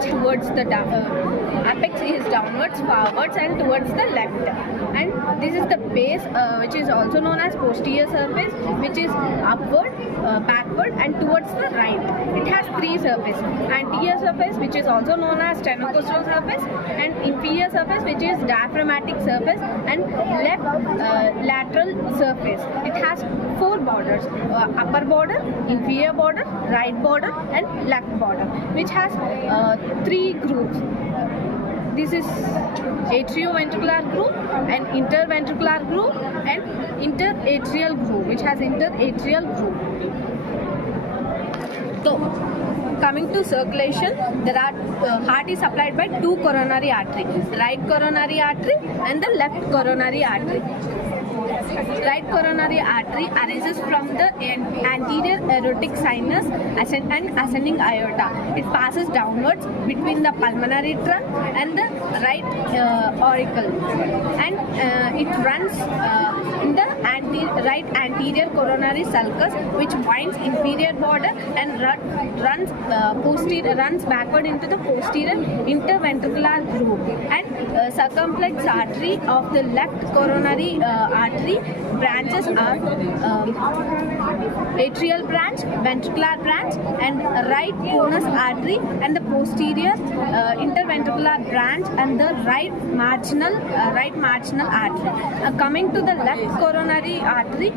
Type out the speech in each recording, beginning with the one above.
which towards the apex is downwards, forwards, and towards the left. And this is the base, which is also known as posterior surface, which is upward, backward, and towards the right. It has three surfaces: anterior surface, which is also known as sternocostal surface, and inferior surface, which is diaphragmatic surface, and left lateral surface. It has four borders: upper border, inferior border, right border, and left border, which has three groups. This is atrioventricular groove, and interventricular groove, and interatrial groove, which has interatrial groove. So, coming to circulation, there are heart is supplied by two coronary arteries: right coronary artery and the left coronary artery. Right coronary artery arises from the anterior aortic sinus and ascending aorta. It passes downwards between the pulmonary trunk and the right auricle, and it runs in the right anterior coronary sulcus, which winds inferior border and runs backward into the posterior interventricular groove. And circumflex artery of the left coronary artery branches are atrial branch, ventricular branch, and right conus artery, and the posterior interventricular branch, and the right marginal artery. Coming to the left coronary artery,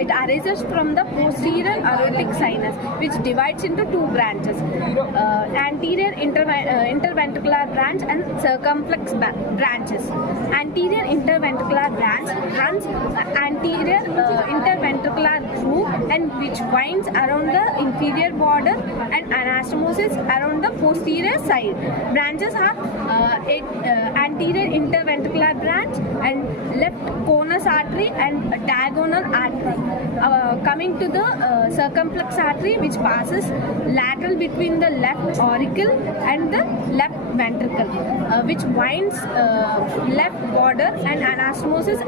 it arises from the posterior aortic sinus, which divides into two branches: anterior interventricular branch and circumflex branches. Anterior interventricular branch runs anterior interventricular groove, and which winds around the inferior border and anastomosis around the posterior side. Branches are anterior interventricular branch and left conus artery and diagonal artery. Coming to the circumflex artery, which passes lateral between the left auricle and the left ventricle, which winds left border and anastomosis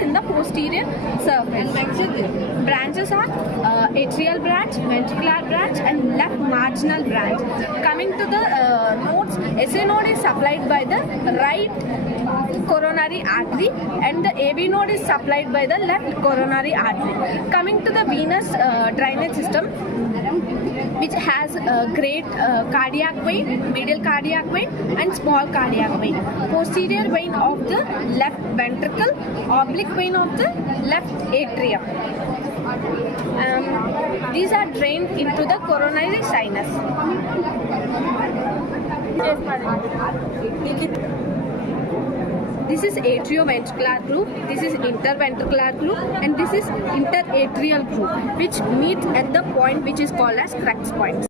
in the posterior surface. Branches are atrial branch, ventricular branch, and left marginal branch. Coming to the nodes, SA node is supplied by the right coronary artery, and the AV node is supplied by the left coronary artery. Coming to the venous drainage system, which has great cardiac vein, medial cardiac vein, and small cardiac vein. Posterior vein of the left ventricle, oblique vein of the left atrium. These are drained into the coronary sinus. This is atrioventricular groove, this is interventricular groove, and this is interatrial groove, which meets at the point which is called as crux point.